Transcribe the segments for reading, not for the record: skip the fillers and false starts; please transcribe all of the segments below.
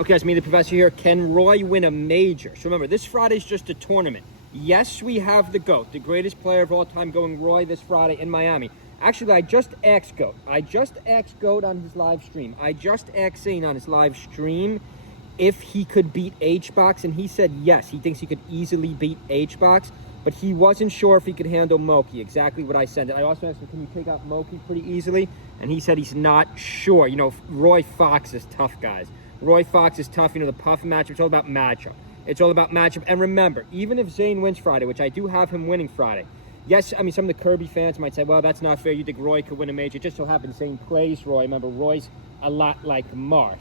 Okay, it's me, the professor here. Can Roy win a major? So remember, this Friday's just a tournament. Yes, we have the GOAT, the greatest player of all time, going Roy this Friday in Miami. Actually, I just asked GOAT. I just asked GOAT on his live stream. I just asked Zane on his live stream if he could beat H-Box, and he said yes. He thinks he could easily beat H-Box, but he wasn't sure if he could handle Moki, exactly what I said. And I also asked him, can you take out Moki pretty easily? And he said he's not sure. You know, Roy Fox is tough, guys. Roy Fox is tough. You know, the Puff matchup, it's all about matchup. It's all about matchup. And remember, even if Zane wins Friday, which I do have him winning Friday, yes, I mean, some of the Kirby fans might say, well, that's not fair. You think Roy could win a major. It just so happens Zane plays Roy. Remember, Roy's a lot like Marth.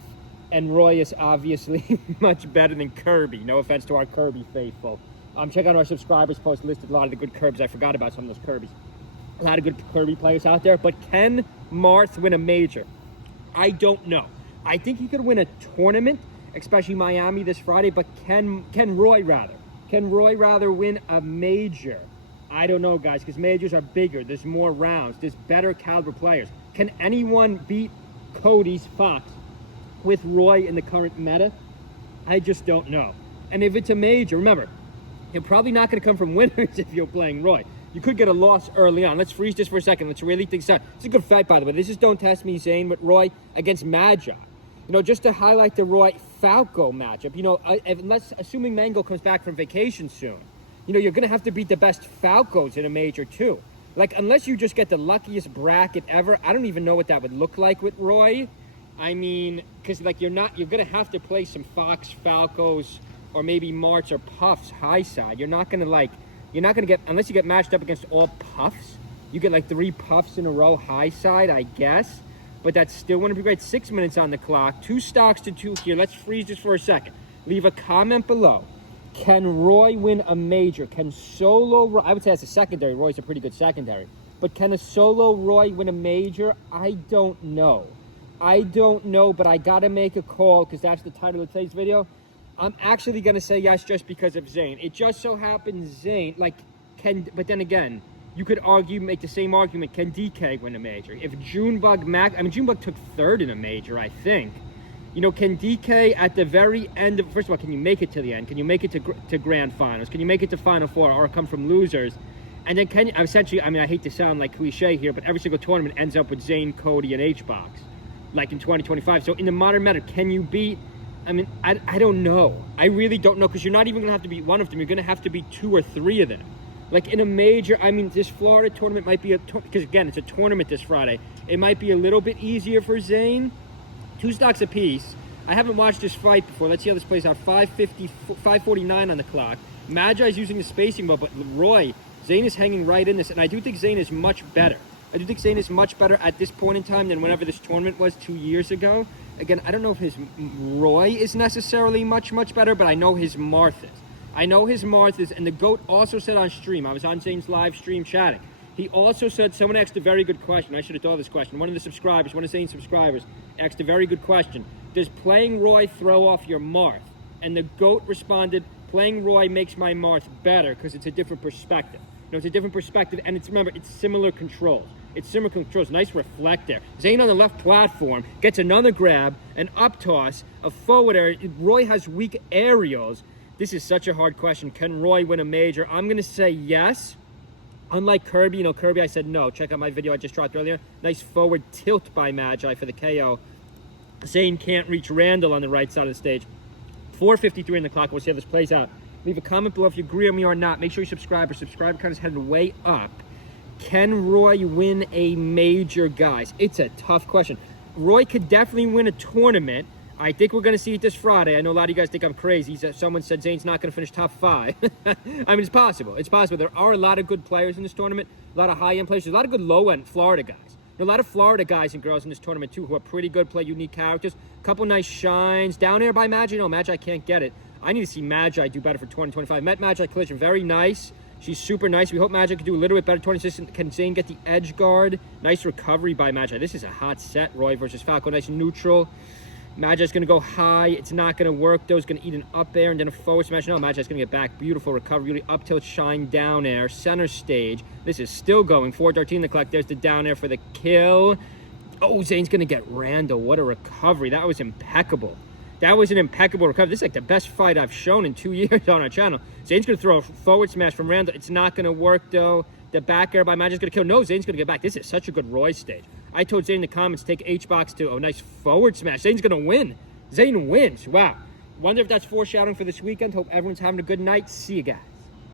And Roy is obviously much better than Kirby. No offense to our Kirby faithful. Check out our subscribers post, listed a lot of the good Kirbys. I forgot about some of those Kirbys. A lot of good Kirby players out there. But can Marth win a major? I don't know. I think he could win a tournament, especially Miami this Friday, but can Roy rather? Can Roy rather win a major? I don't know, guys, because majors are bigger. There's more rounds. There's better caliber players. Can anyone beat Cody's Fox with Roy in the current meta? I just don't know. And if it's a major, remember, you're probably not going to come from winners if you're playing Roy. You could get a loss early on. Let's freeze this for a second. Let's really think this out. It's a good fight, by the way. This is Don't Test Me, Zane, with Roy against Magi. You know, just to highlight the Roy Falco matchup, you know, assuming Mango comes back from vacation soon, you know, you're going to have to beat the best Falcos in a major, too. Like, unless you just get the luckiest bracket ever, I don't even know what that would look like with Roy. I mean, because, like, you're going to have to play some Fox, Falcos, or maybe Marts or Puffs high side. You're not going to get, unless you get matched up against all Puffs, you get, like, 3 Puffs in a row high side, I guess. But that still wouldn't be great. 6 minutes on the clock. 2 stocks to 2 here. Let's freeze this for a second. Leave a comment below. Can Roy win a major? Can solo Roy, I would say that's a secondary. Roy's a pretty good secondary. But can a solo Roy win a major? I don't know. I don't know, but I got to make a call because that's the title of today's video. I'm actually going to say yes just because of Zane. It just so happens Zane, like, but then again, you could argue, make the same argument, can DK win a major? If Junebug took 3rd in a major, I think. You know, can DK at the very end of, first of all, can you make it to the end? Can you make it to grand finals? Can you make it to Final Four or come from losers? And then can you, essentially, I mean, I hate to sound like cliche here, but every single tournament ends up with Zane, Cody, and H-Box, like in 2025. So in the modern meta, can you beat, I mean, I don't know. I really don't know, because you're not even going to have to beat one of them. You're going to have to beat 2 or 3 of them. Like in a major, I mean, this Florida tournament might be because again, it's a tournament this Friday. It might be a little bit easier for Zane. 2 stocks apiece. I haven't watched this fight before. Let's see how this plays out. 5:49 on the clock. Magi's using the spacing mode, but Roy, Zane is hanging right in this, and I do think Zane is much better. I do think Zane is much better at this point in time than whenever this tournament was 2 years ago. Again, I don't know if his Roy is necessarily much better, but I know his Marth is. I know his Marth is, and the GOAT also said on stream, I was on Zane's live stream chatting, he also said, someone asked a very good question, I should have thought of this question, one of Zane's subscribers asked a very good question, does playing Roy throw off your Marth? And the GOAT responded, playing Roy makes my Marth better because it's a different perspective. You know, it's a different perspective, and remember, it's similar controls. It's similar controls, nice reflect there. Zane on the left platform gets another grab, an up toss, a forward air. Roy has weak aerials. This is such a hard question. Can Roy win a major? I'm going to say yes. Unlike Kirby, you know, Kirby, I said no. Check out my video I just dropped earlier. Nice forward tilt by Magi for the KO. Zane can't reach Randall on the right side of the stage. 4:53 on the clock. We'll see how this plays out. Leave a comment below if you agree with me or not. Make sure you subscribe. Or subscribe count is headed way up. Can Roy win a major, guys? It's a tough question. Roy could definitely win a tournament. I think we're going to see it this Friday. I know a lot of you guys think I'm crazy. Someone said Zane's not going to finish top 5. I mean, it's possible. It's possible. There are a lot of good players in this tournament, a lot of high-end players. There's a lot of good low-end Florida guys. There are a lot of Florida guys and girls in this tournament, too, who are pretty good, play unique characters. A couple nice shines. Down air by Magi. No, Magi can't get it. I need to see Magi do better for 2025. Met Magi Collision. Very nice. She's super nice. We hope Magi can do a little bit better. 26. Can Zane get the edge guard? Nice recovery by Magi. This is a hot set. Roy versus Falco. Nice neutral. Magi's going to go high. It's not going to work, though. It's going to eat an up air and then a forward smash. No, Magi's going to get back. Beautiful recovery. Really up tilt, shine, down air. Center stage. This is still going. 4:13 on the clock. There's the down air for the kill. Oh, Zane's going to get Randall. What a recovery. That was impeccable. That was an impeccable recovery. This is like the best fight I've shown in 2 years on our channel. Zayn's going to throw a forward smash from Randall. It's not going to work, though. The back air by Magic's going to kill. No, Zayn's going to get back. This is such a good Roy stage. I told Zayn in the comments, take H-Box to a nice forward smash. Zayn's going to win. Zayn wins. Wow. Wonder if that's foreshadowing for this weekend. Hope everyone's having a good night. See you guys.